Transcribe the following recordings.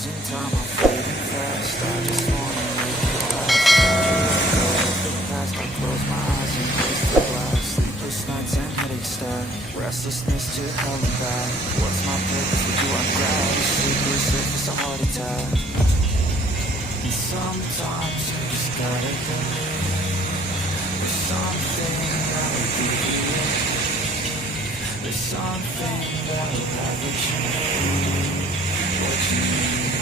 Losing time, I'm fading fast. I just wanna make it last. Let go of the past. I close my eyes and face the glass. Sleepless nights and headaches stack. Restlessness to hell and back. What's my purpose? What do I grab? A slippery surface, a heart attack. And sometimes you just gotta believe there's something that'll give you relief. There's something that'll have what you need. What you need.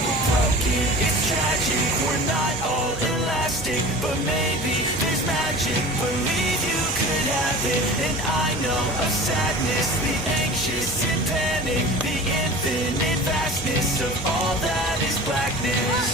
We're broken, it's tragic. We're not all elastic, but maybe there's magic. Believe you could have it. And I know of sadness, the anxious and panic, the infinite vastness of all that is blackness.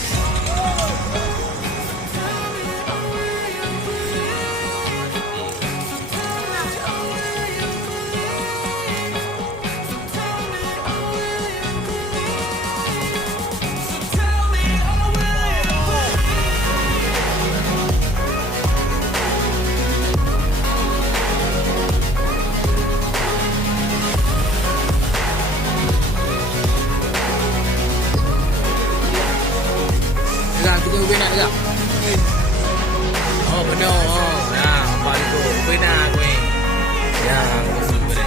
Kita ubin nak tak? Oh benar. Oh, nah, nampak tu. Ubin nak aku ni. Ya, aku suka dia.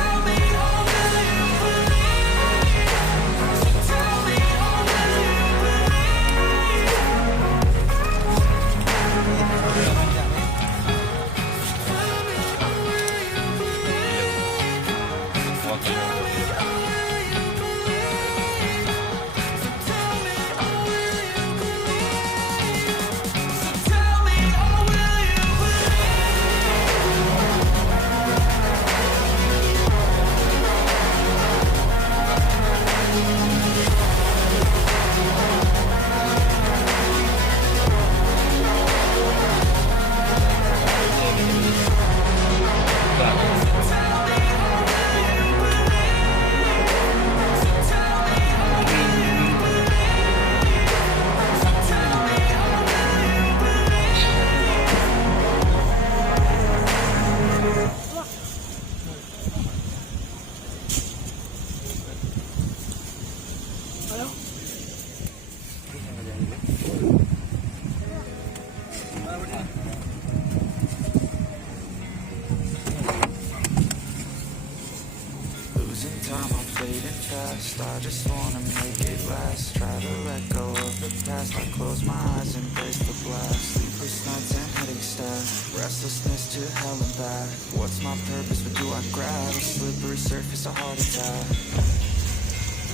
Losing time, I'm fading fast. I just wanna make it last. Try to let go of the past. I close my eyes and face the blast. Sleepless nights and headaches stack. Restlessness to hell and back. What's my purpose? What do I grab? A slippery surface, a heart attack.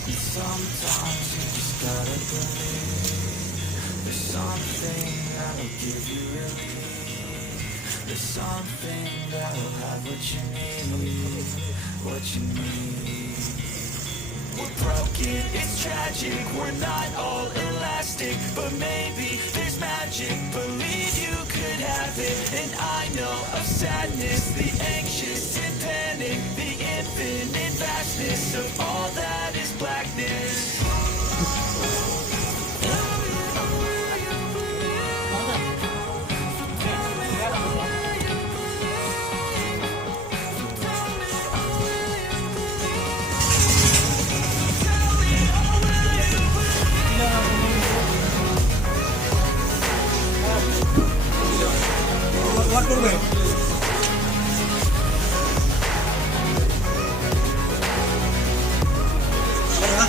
And sometimes you just gotta believe there's something that'll give you relief. There's something that'll have what you need. What you need. We're broken, it's tragic. We're not all elastic, but maybe there's magic. Believe you could have it. And I know of sadness, the anxious and panic, the infinite vastness of all that is blackness. What করবে? Yeah.